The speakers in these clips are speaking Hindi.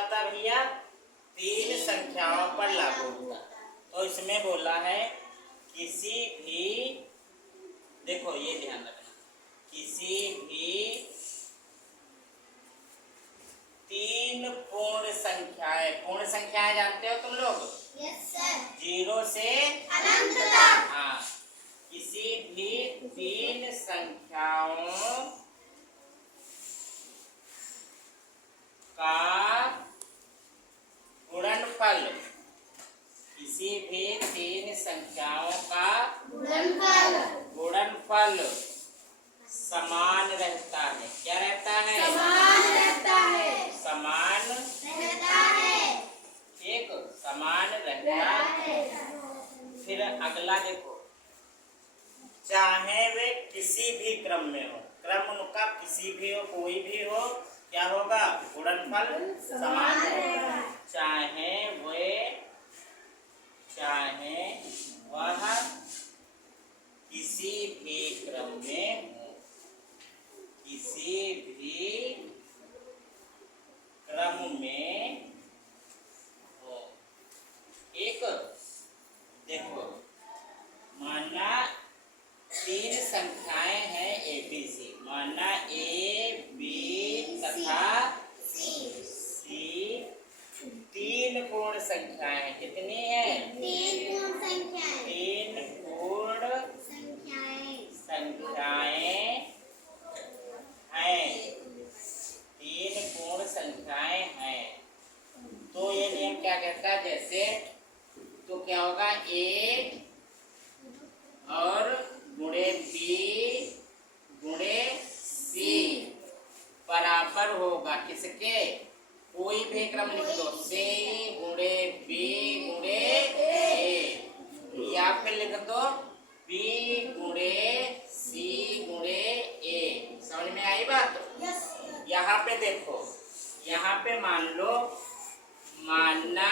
होता है भैया? 3 संख्याओं पर लागू होता है। तो इसमें बोला है किसी भी, देखो ये ध्यान रखना, किसी भी 3 पूर्ण संख्याएं जानते हो तुम लोग? Yes sir. 0 से अनंत तक। हाँ, किसी भी 3 संख्याओं का गुणनफल, किसी भी 3 संख्याओं का गुणनफल समान रहता है। क्या रहता है? समान रहता है। समान रहता है। ठीक, समान रहता है। फिर अगला देखो, चाहे वे किसी भी क्रम में हो, क्रम उनका किसी भी हो, कोई भी हो, क्या होगा? गुणनफल समान रहेगा। चाहे वह किसी भी क्रम में हो, किसी भी क्रम में हो। एक देखो, माना 3 संख्याएं हैं ABC, माना A, B तथा C 3 पूर्ण संख्याएं हैं। कितनी है? 3 पूर्ण संख्याएं। 3 पूर्ण संख्याएं हैं। 3 पूर्ण संख्याएं हैं। तो ये नियम क्या कहता है? जैसे तो क्या होगा? A और गुणे B गुणे C बराबर होगा किसके? कोई भी क्रम लिख दो, C गुणे B गुणे A, या फिर लिख दो B गुणे C गुणे A। समझ में आई बात? यहाँ पे देखो, यहाँ पे मान लो, मानना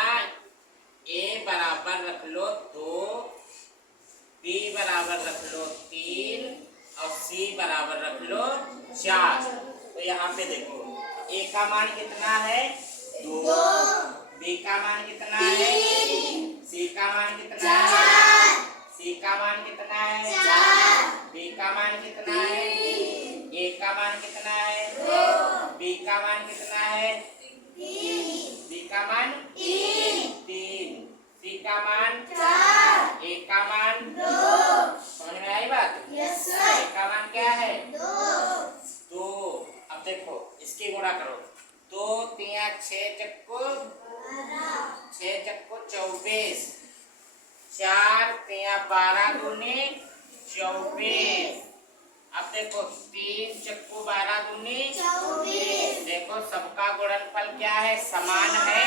A बराबर रख लो 2, B बराबर रख लो 3 और C बराबर रख लो 4। तो यहाँ पे देखो, A का मान कितना है? 2, B का मान कितना है? 3, C का मान कितना है? 4, C का मान कितना है? 4, B का मान कितना है? 3, A का मान कितना है? 2, B का मान कितना है? 3, B का मान 3, C का मान 4, A का मान 2। समझ में आई बात? Yes sir. A का मान क्या है? 2। अब देखो, इसकी गुणा करो। 2 तिया 6 चक्कू 24, 4 तिया 12 दूनी 24। अब देखो 3 चक्कू 12 दूनी 24। देखो सबका गुणनफल क्या है? समान है।